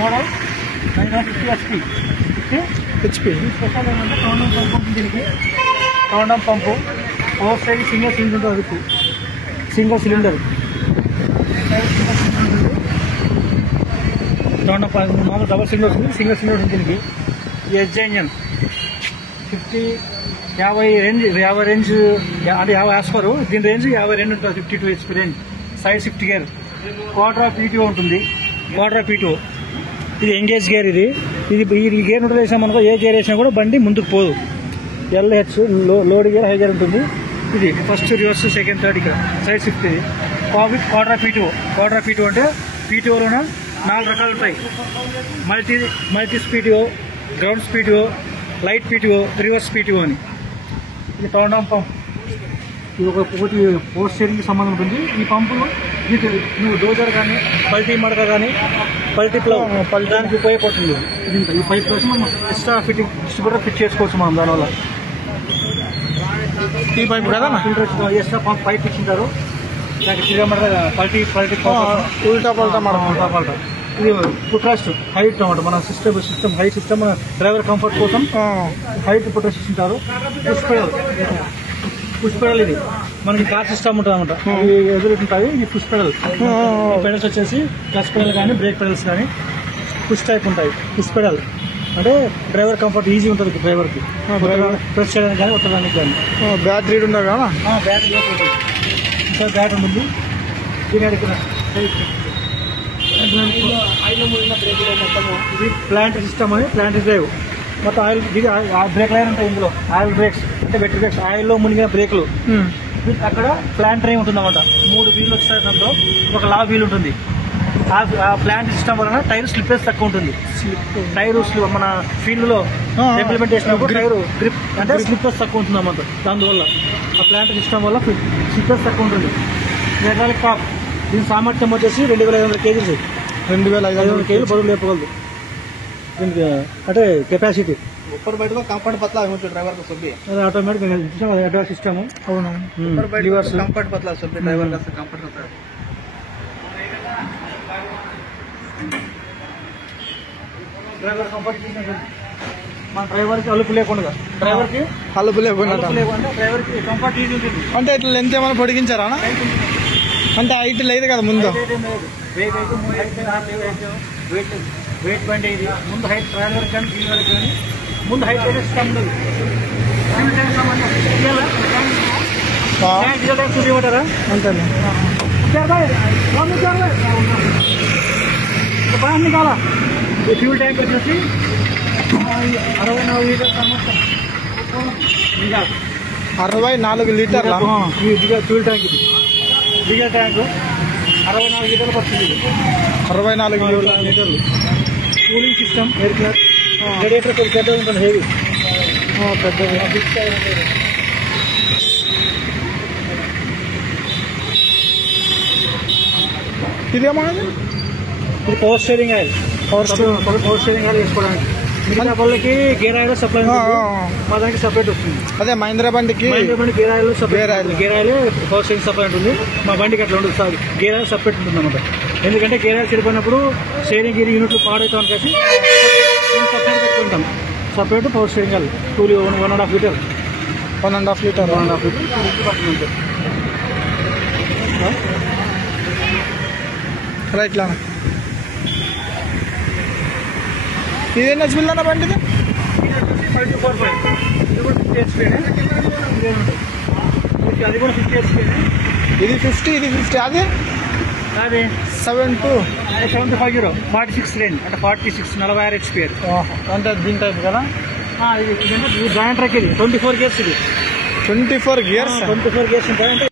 Model 950 HP. Special ఏంటంటే కౌండమ్ పంపు ఉంటుంది దీనికి. కౌండమ్ పంపు ఓవర్ సైడ్ సింగిల్ సిలిండర్ ఉంటుంది. సింగిల్ సిలిండర్ కౌండమ్ మామూలు డబల్ సిలిండర్ వస్తుంది, సింగిల్ సిలిండర్ ఉంటుంది దీనికి. ఎడ్జ్ ఇంజన్ 50 రేంజ్ అంటే 50 ఆస్పర్. దీని రేంజ్ 50 రేంజ్ ఉంటుంది. 52 HP range. Side shift gear. Quarter of PTO ఉంటుంది. Quarter of PTO. ఇది ఎంగేజ్ గేర్. ఇది గేర్ న్యూట్రల్ వేసామనుకో, ఏ గేర్ వేసినా కూడా బండి ముందుకు పోదు. LH load gear, high gear ఉంటుంది. ఇది ఫస్ట్, రివర్స్, సెకండ్, థర్డ్. ఇక్కడ సైడ్ షిఫ్ట్. ఇది quarter of PTO. Quarter of PTO అంటే PTOలోన 4 రకాలు ఉంటాయి. Multi PTO, grounds PTO, light PTO, reverse PTO అని. ఇది కౌండమ్ పంప్. ఇది ఒకటి పోస్ట్ స్టీరింగ్కి సంబంధం ఉంటుంది. ఈ పంపులు నువ్వు డోజర్ కానీ, పల్టీ మడక కానీ, పల్టీ ప్లవ్ దానికి ఉపయోగపడుతుంది. ఈ పైప్ కోసం మనం ఎక్స్ట్రా డిస్ట్రిబ్యూటర్ ఫిట్ చేసుకోవచ్చు మనం దానివల్ల. ఈ పైప్ కదా ఫిల్టర్ ఎక్స్ట్రా పైప్ ఇచ్చింటారు. దానికి తిరగమడక పల్టీ ఉల్టా పల్టా. ఇది ఫుట్రెస్ట్ హైట్ అనమాట. మన సిస్టమ్ హై సిస్టమ్ మన డ్రైవర్ కంఫర్ట్ కోసం హైట్ ఫుట్రెస్ట్ ఇచ్చింటారు. పుష్ పెడల్ ఇది మనకి కార్ సిస్టమ్ ఉంటుంది అనమాట. ఇవి ఎదురుంటాయి. ఇది పుష్ పెడల్. పెడల్స్ వచ్చేసి క్లచ్ పెడల్ కానీ, బ్రేక్ పెడల్స్ కానీ పుష్ టైప్ ఉంటాయి. పుష్ పెడల్ అంటే డ్రైవర్ కంఫర్ట్ ఈజీ ఉంటుంది డ్రైవర్కి. ప్రెస్ చేయడానికి కానీ, కొట్టడానికి కానీ. బ్యాటరీ ఉండదు కదా, బ్యాటరీ ఉంటుంది. బ్యాటరీ ఉంటుంది. దీని అడిగిన ఇది ప్లాంట్ సిస్టమ్ అని, ప్లాంట్ డ్రైవ్. మొత్తం ఆయిల్ బ్రేక్ లైన్ ఉంటాయి ఇందులో. ఆయిల్ బ్రేక్స్ అంటే వెట్ బ్రేక్స్, ఆయిల్లో మునిగిన బ్రేకులు. అక్కడ ప్లాంట్ డ్రైవ్ ఉంటుంది అన్నమాట. 3 వీళ్ళు వస్తాయి. దాంట్లో ఒక లావ్ వీల్ ఉంటుంది. ఆ ప్లాంట్ సిస్టమ్ వలన టైర్ స్లిప్పేజ్ తక్కువ ఉంటుంది. టైర్ మన ఫీల్డ్ లో ఇంప్లిమెంట్ చేసినప్పుడు టైర్ గ్రిప్ అంటే స్లిప్పేజ్ తక్కువ ఉంటుంది అన్నమాట. దానివల్ల ఆ ప్లాంట్ సిస్టమ్ వల్ల స్లిప్పేజ్ తక్కువ ఉంటుంది. Hydraulic top. దీని సామర్థ్యం వచ్చేసి 2500 kgs. 2500 kg బరువు లేపగలదు దీనికి. అంటే కెపాసిటీ ऊपर बैठ को कंफर्ट पतला हो ड्राइवर को सब भी ऑटोमेटिक एडवांस सिस्टम है. ऊपर बैठ को कंफर्ट पतला सब भी ड्राइवर का कंफर्ट होता है. డ్రైవర్ కంఫర్ట్ మన డ్రైవర్కి అలుపు లేకుండా, డ్రైవర్కి కంఫర్ట్ ఈజీ ఉంటుంది. అంటే ఇట్లా లెంత్ ఏమైనా పొడిగించారా? అంటే హైట్ లేదు కదా ముందు. వెయిట్ బండి ఇది. ముందు హైట్ డ్రైవర్ కానీ, డ్రైవర్ కానీ ముందు హైట్ అయితే సిస్టమ్ ఉండదు. చూపించమంటారా? అంతే కాలా. ఈ ఫ్యూల్ ట్యాంక్ వచ్చేసి 64 లీటర్ సంవత్సరం. 64 లీటర్ల ఫ్యూల్ ట్యాంక్. ఇది డీజిల్ ట్యాంకు 64 లీటర్లు పడుతుంది. 64 లీటర్లు. Cooling system, air cooler, radiator పెద్దగా ఉంటుంది. హెవీ పెద్దగా. ఇదేమో ఇది power steering oil. Power steering oil వేసుకోవడానికి. మిగతా పళ్ళకి గేర్ ఆయిల్ సప్లై, మా దానికి సపరేట్ వస్తుంది. అదే మహీంద్రా బండికి gear oil separate. Gear oil power steering supply ఉంటుంది. మా బండికి అట్లా ఉంటుంది. సార్ గేర్ ఆయిల్ సపరేట్ ఉంటుంది అన్నమాట. ఎందుకంటే గేర్ ఆయిల్ చెడిపోయినప్పుడు స్టీరింగ్ గేర్ యూనిట్లు పాడవుతాం కలిసి సపరేట్ పెట్టుకుంటాం. Separate power steering oil 1.5 litre. 1.5 litre. Right లా. ఇదేం నచ్చిపోయిందన్న బండిది? 5245. ఇది కూడా 50 HP. అది కూడా 50 HP. ఇది 50, ఇది 50. అదే 750. 46 రేంజ్ అంటే 46 46 HP. అంటే దీని టైప్ కదా. ఇది జాయింట్ ట్రక్. ఇది 24 గేర్స్. ఇది 24 గేర్స్. 24 గేర్స్ ఉంటాయి. అంటే